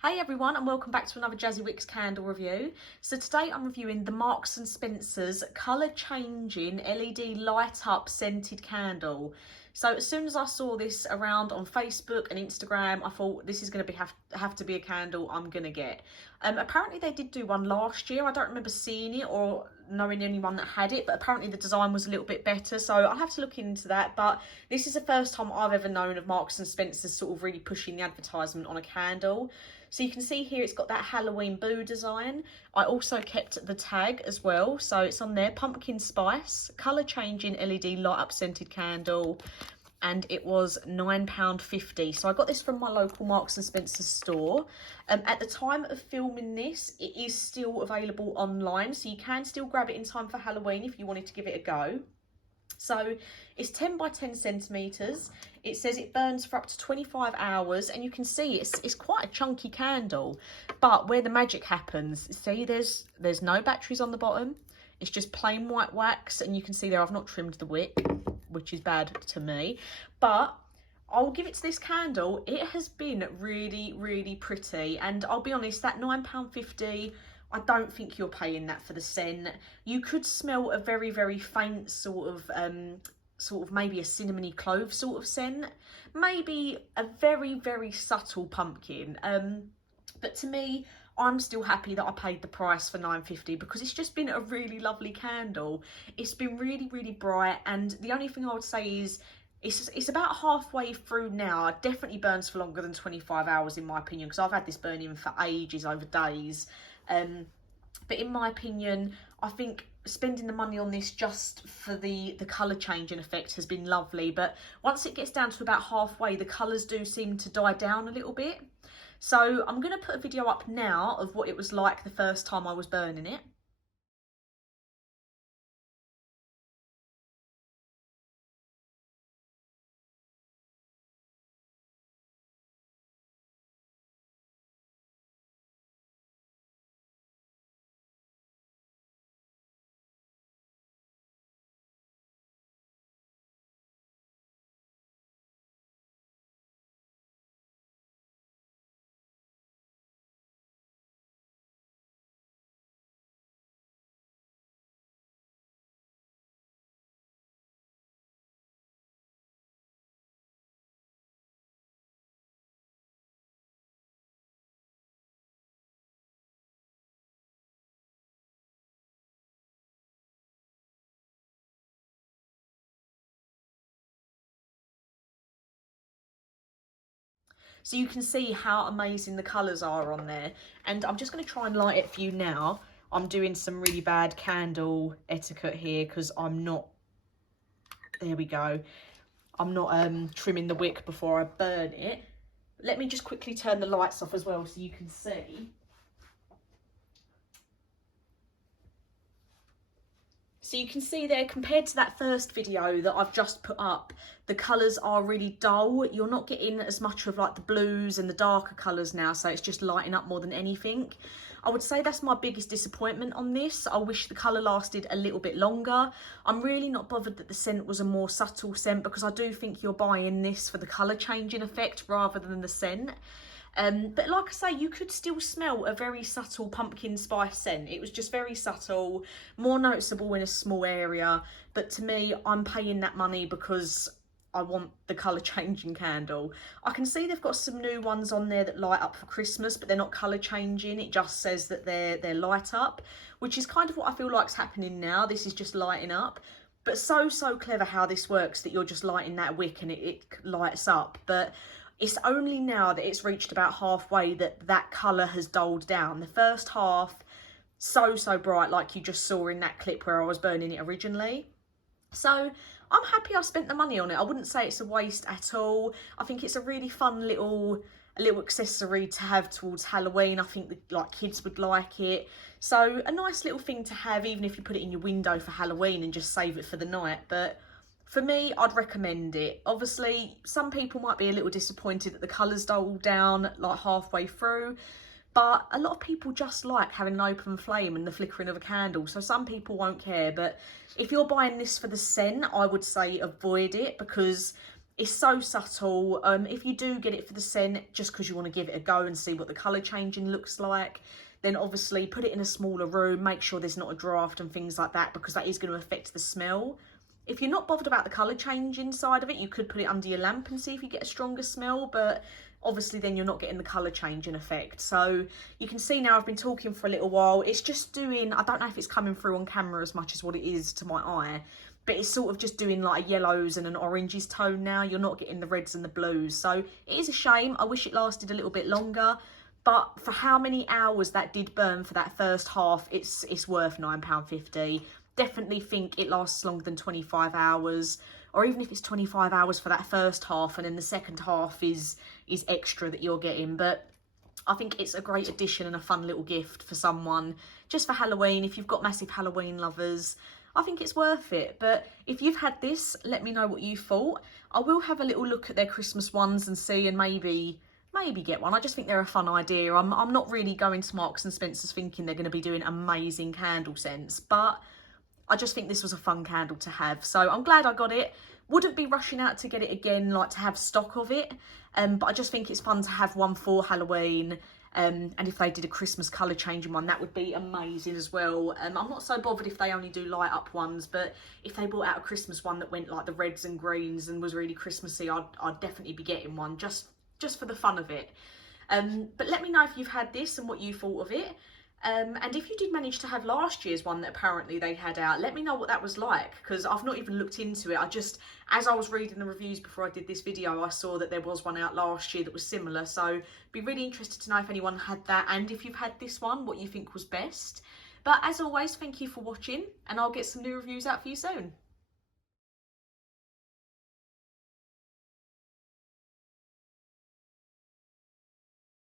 Hey everyone, and welcome back to another Jazzy Wicks candle review. So today I'm reviewing the Marks and Spencer's colour changing LED light up scented candle. So as soon as I saw this around on Facebook and Instagram, I thought this is going to have to be a candle I'm going to get. Apparently they did do one last year. I don't remember seeing it or knowing anyone that had it, but apparently the design was a little bit better, so I'll have to look into that. But this is the first time I've ever known of Marks and Spencer's sort of really pushing the advertisement on a candle. So you can see here it's got that Halloween boo design. I also kept the tag as well, so it's on there, pumpkin spice, colour changing LED light up scented candle, and it was £9.50. So I got this from my local Marks and Spencer store. At the time of filming this, it is still available online, so you can still grab it in time for Halloween if you wanted to give it a go. So it's 10 by 10 centimetres. It says it burns for up to 25 hours, and you can see it's quite a chunky candle. But where the magic happens, see there's no batteries on the bottom. It's just plain white wax, and you can see there I've not trimmed the wick, which is bad to me. But I'll give it to this candle. It has been really, really pretty, and I'll be honest, that £9.50, I don't think you're paying that for the scent. You could smell a very, very faint sort of maybe a cinnamony clove sort of scent. Maybe a very, very subtle pumpkin. But to me, I'm still happy that I paid the price for £9.50 because it's just been a really lovely candle. It's been really, really bright, and the only thing I would say is it's about halfway through now. It definitely burns for longer than 25 hours in my opinion, because I've had this burning for ages, over days. But in my opinion, I think spending the money on this just for the colour changing effect has been lovely. But once it gets down to about halfway, the colours do seem to die down a little bit. So I'm going to put a video up now of what it was like the first time I was burning it. So you can see how amazing the colours are on there. And I'm just going to try and light it for you now. I'm doing some really bad candle etiquette here because I'm not, there we go, I'm not trimming the wick before I burn it. Let me just quickly turn the lights off as well so you can see. So you can see there, compared to that first video that I've just put up, the colours are really dull. You're not getting as much of like the blues and the darker colours now, so it's just lighting up more than anything. I would say that's my biggest disappointment on this. I wish the colour lasted a little bit longer. I'm really not bothered that the scent was a more subtle scent, because I do think you're buying this for the colour changing effect rather than the scent. But like I say, you could still smell a very subtle pumpkin spice scent. It was just very subtle, more noticeable in a small area. But to me, I'm paying that money because I want the colour changing candle. I can see they've got some new ones on there that light up for Christmas, but they're not colour changing. It just says that they're light up, which is kind of what I feel like's happening now. This is just lighting up. But so clever how this works, that you're just lighting that wick and it lights up. But it's only now that it's reached about halfway that colour has dulled down. The first half, so bright, like you just saw in that clip where I was burning it originally. So I'm happy I spent the money on it. I wouldn't say it's a waste at all. I think it's a really fun little accessory to have towards Halloween. I think that, like, kids would like it. So a nice little thing to have, even if you put it in your window for Halloween and just save it for the night. But for me, I'd recommend it. Obviously, some people might be a little disappointed that the colours dulled down like halfway through, but a lot of people just like having an open flame and the flickering of a candle, so some people won't care. But if you're buying this for the scent, I would say avoid it, because It's so subtle. If you do get it for the scent, just because you want to give it a go and see what the colour changing looks like, then obviously put it in a smaller room, make sure there's not a draft and things like that, because that is going to affect the smell. If you're not bothered about the colour change inside of it, you could put it under your lamp and see if you get a stronger smell, but obviously then you're not getting the colour change in effect. So you can see now I've been talking for a little while. It's just doing, I don't know if it's coming through on camera as much as what it is to my eye, but it's sort of just doing like a yellows and an oranges tone now. You're not getting the reds and the blues. So it is a shame. I wish it lasted a little bit longer. But for how many hours that did burn for that first half, it's worth £9.50. Definitely think it lasts longer than 25 hours, or even if it's 25 hours for that first half and then the second half is extra that you're getting. But I think it's a great addition and a fun little gift for someone just for Halloween. If you've got massive Halloween lovers, I think it's worth it. But if you've had this, let me know what you thought. I will have a little look at their Christmas ones and see, and maybe get one. I just think they're a fun idea. I'm not really going to Marks and Spencer's thinking they're going to be doing amazing candle scents, but I just think this was a fun candle to have. So I'm glad I got it. Wouldn't be rushing out to get it again, like to have stock of it. But I just think it's fun to have one for Halloween. And if they did a Christmas colour changing one, that would be amazing as well. I'm not so bothered if they only do light up ones, but if they brought out a Christmas one that went like the reds and greens and was really Christmassy, I'd definitely be getting one just for the fun of it. But let me know if you've had this and what you thought of it. And if you did manage to have last year's one that apparently they had out, let me know what that was like, because I've not even looked into it. As I was reading the reviews before I did this video, I saw that there was one out last year that was similar. So be really interested to know if anyone had that, and if you've had this one, what you think was best. But as always, thank you for watching, and I'll get some new reviews out for you soon.